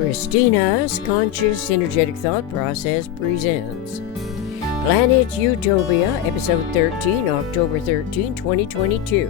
Christina's Conscious Energetic Thought Process presents Planet Utopia, Episode 13, October 13, 2022.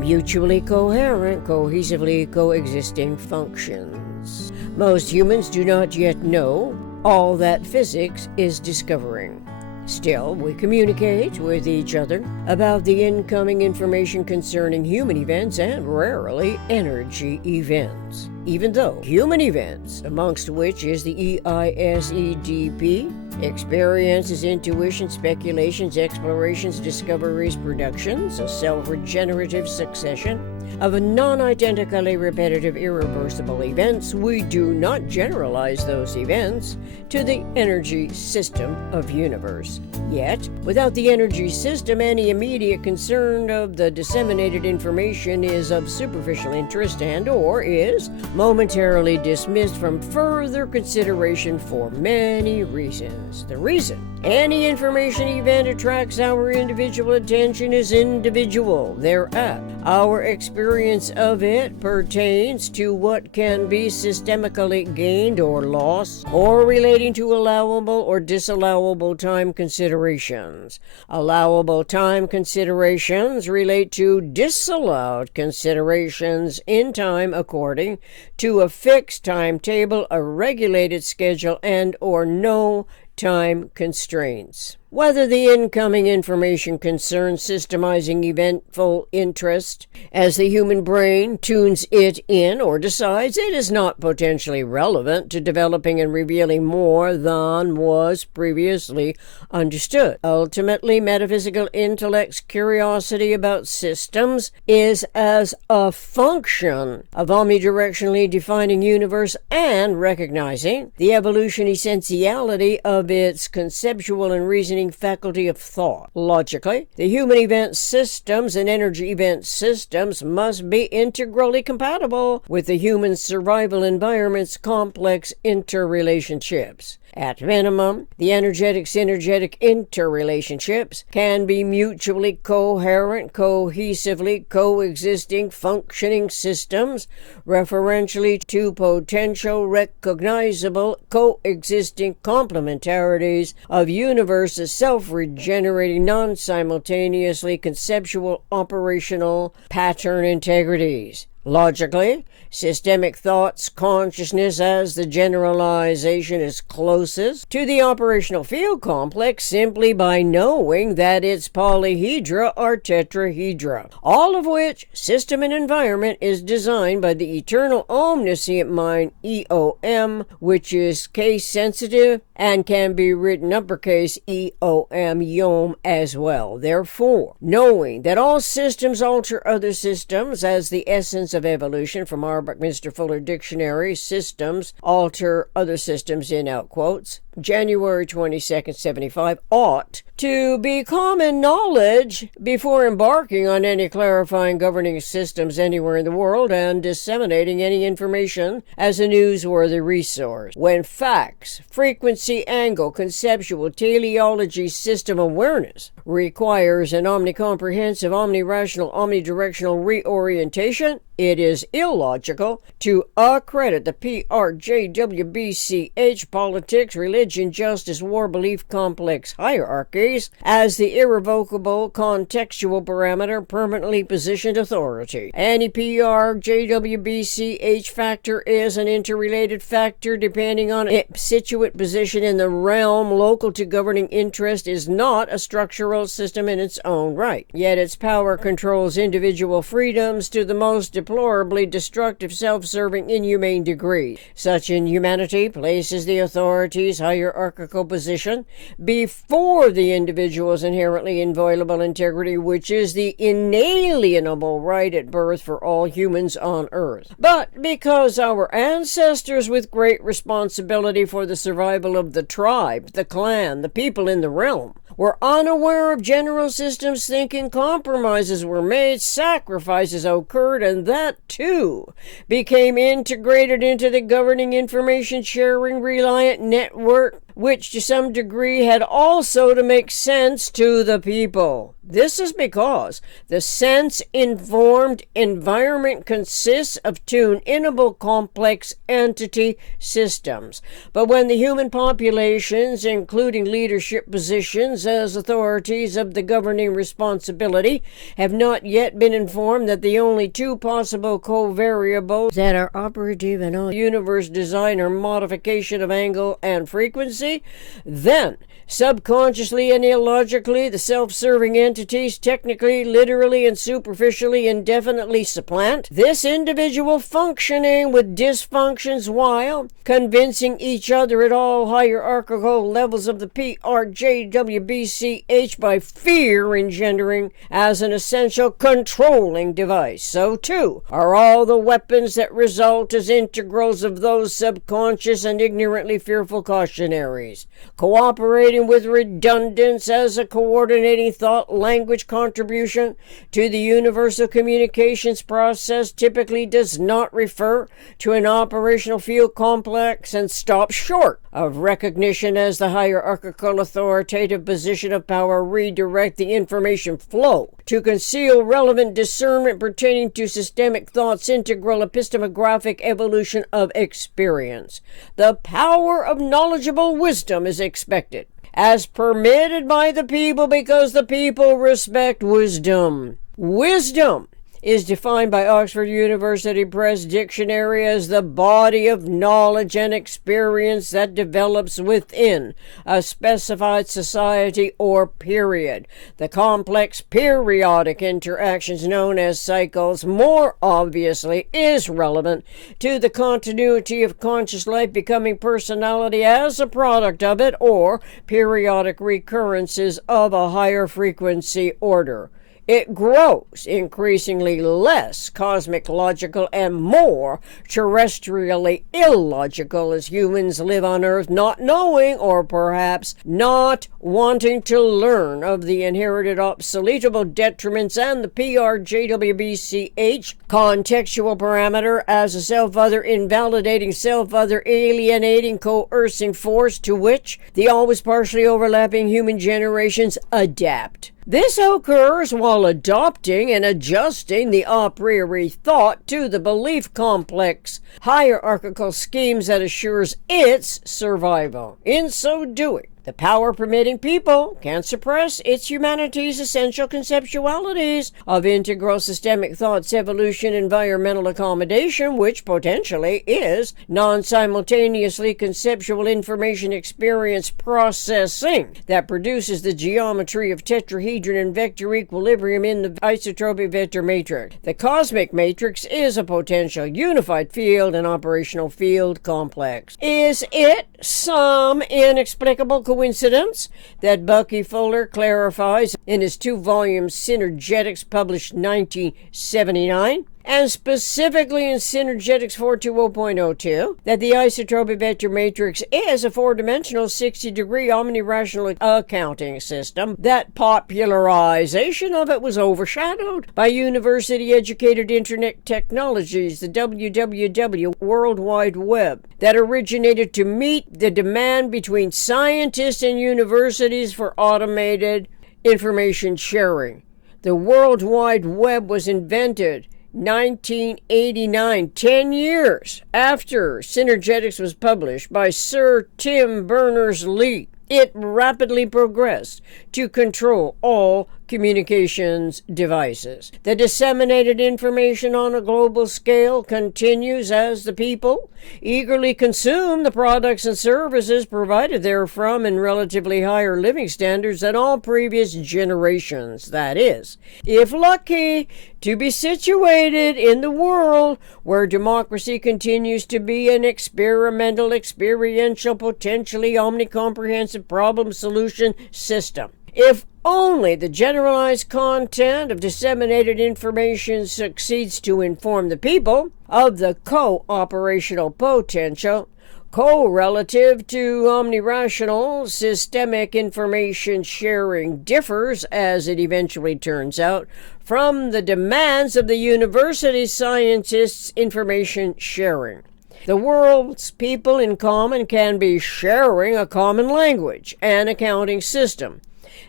Mutually coherent, cohesively coexisting functions. Most humans do not yet know all that physics is discovering. Still, we communicate with each other about the incoming information concerning human events and rarely energy events. Even though human events, amongst which is the EISEDP, experiences, intuition, speculations, explorations, discoveries, productions, a self-regenerative succession of non-identically repetitive, irreversible events, we do not generalize those events to the energy system of universe. Yet, without the energy system, any immediate concern of the disseminated information is of superficial interest and or is momentarily dismissed from further consideration for many reasons. The reason any information event attracts our individual attention is individual. Thereat, our experience of it pertains to what can be systemically gained or lost, or relating to allowable or disallowable time considerations. Allowable time considerations relate to disallowed considerations in time according to a fixed timetable, a regulated schedule, and or no time constraints. Whether the incoming information concerns systemizing eventful interest as the human brain tunes it in or decides it is not potentially relevant to developing and revealing more than was previously understood. Ultimately, metaphysical intellect's curiosity about systems is as a function of omnidirectionally defining universe and recognizing the evolution essentiality of its conceptual and reasoning faculty of thought. Logically, the human event systems and energy event systems must be integrally compatible with the human survival environment's complex interrelationships. At minimum, the energetic-synergetic interrelationships can be mutually coherent, cohesively coexisting functioning systems, referentially to potential recognizable coexisting complementarities of universe's self-regenerating, non-simultaneously conceptual operational pattern integrities. Logically, systemic thought's consciousness as the generalization is closest to the operational field complex simply by knowing that its polyhedra are tetrahedra, all of which system and environment is designed by the eternal omniscient mind EOM, which is case sensitive and can be written uppercase EOM yom as well. Therefore, knowing that all systems alter other systems as the essence of evolution from our Buckminster Fuller Dictionary, systems alter other systems in out quotes, January 22nd, 75, ought to be common knowledge before embarking on any clarifying governing systems anywhere in the world and disseminating any information as a newsworthy resource. When facts, frequency, angle, conceptual, teleology, system awareness requires an omnicomprehensive, omnirational, omnidirectional reorientation, it is illogical to accredit the PRJWBCH politics, religion, justice, war, belief, complex hierarchies as the irrevocable contextual parameter permanently positioned authority. Any PRJWBCH factor is an interrelated factor depending on its situate position in the realm local to governing interest is not a structural system in its own right. Yet its power controls individual freedoms to the most deplorably destructive, self-serving, inhumane degree. Such inhumanity places the authority's hierarchical position before the individual's inherently inviolable integrity, which is the inalienable right at birth for all humans on earth. But because our ancestors with great responsibility for the survival of the tribe, the clan, the people in the realm, were unaware of general systems thinking, compromises were made, sacrifices occurred, and that too became integrated into the governing information sharing reliant network, which to some degree had also to make sense to the people. This is because the sense-informed environment consists of tune-inable complex entity systems. But when the human populations, including leadership positions as authorities of the governing responsibility, have not yet been informed that the only two possible covariables that are operative in all universe design are modification of angle and frequency, then subconsciously and illogically, the self-serving entities technically, literally, and superficially indefinitely supplant this individual functioning with dysfunctions while convincing each other at all hierarchical levels of the PRJWBCH by fear engendering as an essential controlling device. So too are all the weapons that result as integrals of those subconscious and ignorantly fearful cautionaries, cooperating with redundance as a coordinating thought language contribution to the universal communications process typically does not refer to an operational field complex and stops short of recognition as the hierarchical authoritative position of power redirect the information flow to conceal relevant discernment pertaining to systemic thought's integral epistemographic evolution of experience. The power of knowledgeable wisdom is expected as permitted by the people because the people respect wisdom. Wisdom is defined by Oxford University Press Dictionary as the body of knowledge and experience that develops within a specified society or period. The complex periodic interactions known as cycles more obviously is relevant to the continuity of conscious life becoming personality as a product of it or periodic recurrences of a higher frequency order. It grows increasingly less cosmic logical and more terrestrially illogical as humans live on Earth not knowing or perhaps not wanting to learn of the inherited obsoletable detriments and the PRJWBCH contextual parameter as a self-other invalidating, self-other alienating, coercing force to which the always partially overlapping human generations adapt. This occurs while adopting and adjusting the a priori thought to the belief complex hierarchical schemes that assures its survival. In so doing, the power-permitting people can suppress its humanity's essential conceptualities of integral systemic thought's evolution, environmental accommodation, which potentially is non-simultaneously conceptual information experience processing that produces the geometry of tetrahedron and vector equilibrium in the isotropic vector matrix. The cosmic matrix is a potential unified field and operational field complex. Is it some inexplicable coincidence that Bucky Fuller clarifies in his 2-volume Synergetics published 1979, and specifically in Synergetics 420.02, that the isotropic vector matrix is a 4-dimensional 60-degree omnirational accounting system, that popularization of it was overshadowed by university-educated internet technologies, the WWW World Wide Web, that originated to meet the demand between scientists and universities for automated information sharing. The World Wide Web was invented 1989, 10 years after Synergetics was published by Sir Tim Berners-Lee. It rapidly progressed to control all communications devices. The disseminated information on a global scale continues as the people eagerly consume the products and services provided therefrom in relatively higher living standards than all previous generations. That is, if lucky, to be situated in the world where democracy continues to be an experimental, experiential, potentially omnicomprehensive problem solution system. If only the generalized content of disseminated information succeeds to inform the people of the co-operational potential, correlative to omnirational systemic information sharing differs, as it eventually turns out, from the demands of the university scientists' information sharing. The world's people in common can be sharing a common language and accounting system.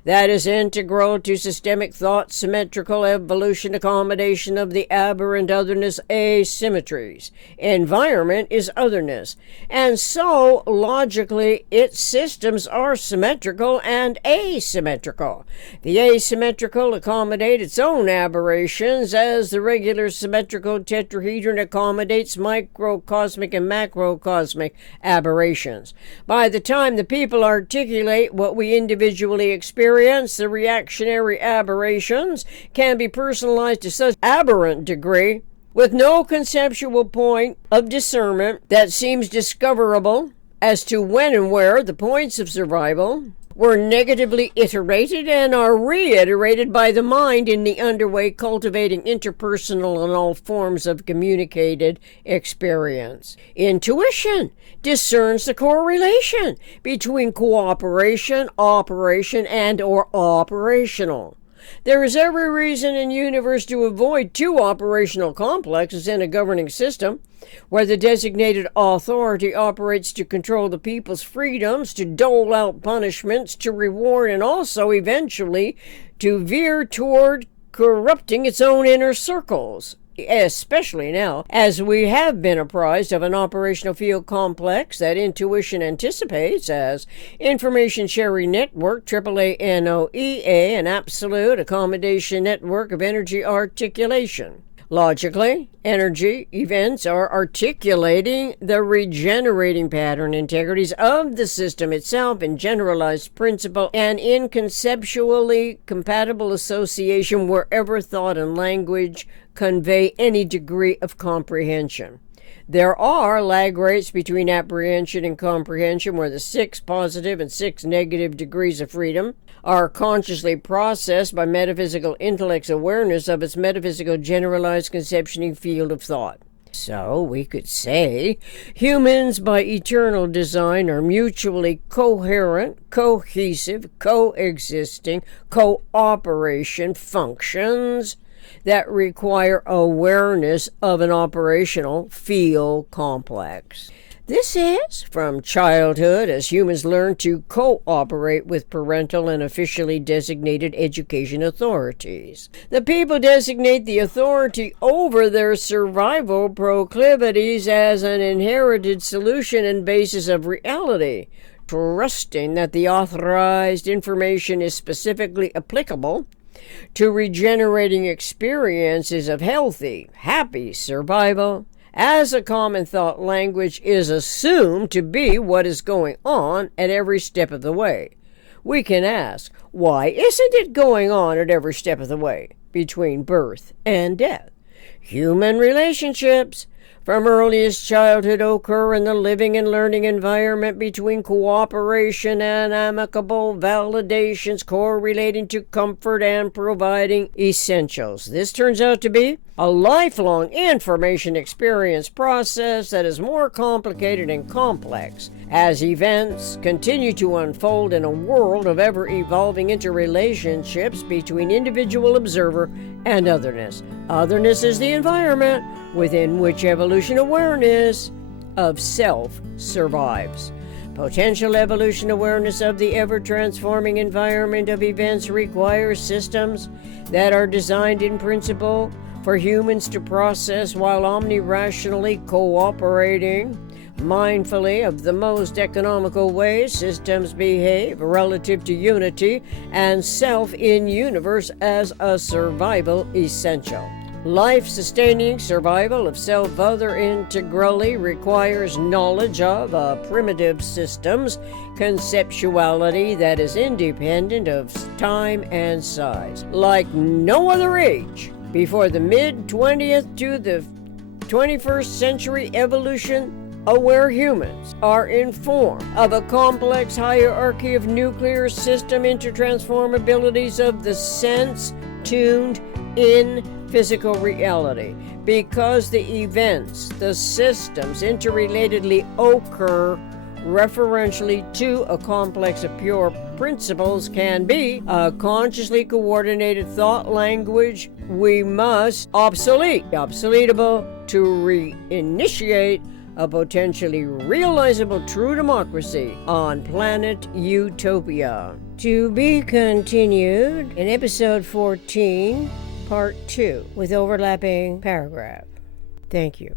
that is integral to systemic thought, symmetrical evolution, accommodation of the aberrant otherness asymmetries. Environment is otherness, and so logically its systems are symmetrical and asymmetrical. The asymmetrical accommodate its own aberrations as the regular symmetrical tetrahedron accommodates microcosmic and macrocosmic aberrations. By the time the people articulate what we individually experience, the reactionary aberrations can be personalized to such aberrant degree with no conceptual point of discernment that seems discoverable as to when and where the points of survival were negatively iterated and are reiterated by the mind in the underway cultivating interpersonal and all forms of communicated experience. Intuition discerns the correlation between cooperation, operation, and or operational. There is every reason in the universe to avoid two operational complexes in a governing system, where the designated authority operates to control the people's freedoms, to dole out punishments, to reward, and also eventually to veer toward corrupting its own inner circles. Especially now, as we have been apprised of an operational field complex that intuition anticipates as information sharing network, AAA NOEA, an absolute accommodation network of energy articulation. Logically, energy events are articulating the regenerating pattern integrities of the system itself in generalized principle and in conceptually compatible association wherever thought and language convey any degree of comprehension. There are lag rates between apprehension and comprehension where the 6 positive and 6 negative degrees of freedom are consciously processed by metaphysical intellect's awareness of its metaphysical generalized conceptioning field of thought. So we could say humans by eternal design are mutually coherent, cohesive, coexisting, cooperation functions that require awareness of an operational field complex. This is from childhood as humans learn to cooperate with parental and officially designated education authorities. The people designate the authority over their survival proclivities as an inherited solution and basis of reality, trusting that the authorized information is specifically applicable to regenerating experiences of healthy, happy survival, as a common thought language is assumed to be what is going on at every step of the way. We can ask, why isn't it going on at every step of the way between birth and death? Human relationships from earliest childhood occur in the living and learning environment between cooperation and amicable validations correlating to comfort and providing essentials. This turns out to be a lifelong information experience process that is more complicated and complex as events continue to unfold in a world of ever-evolving interrelationships between individual observer and otherness. Otherness is the environment within which evolution awareness of self survives. Potential evolution awareness of the ever-transforming environment of events requires systems that are designed in principle for humans to process while omni-rationally cooperating mindfully of the most economical ways systems behave relative to unity and self in universe as a survival essential. Life-sustaining survival of self-other integrally requires knowledge of primitive systems, conceptuality that is independent of time and size. Like no other age, before the mid-20th to the 21st century evolution, aware humans are informed of a complex hierarchy of nuclear system intertransformabilities of the sense tuned in physical reality, because the events, the systems interrelatedly occur referentially to a complex of pure principles can be a consciously coordinated thought language we must obsoletable to reinitiate a potentially realizable true democracy on planet Utopia. To be continued in episode 14, part 2, with overlapping paragraph. Thank you.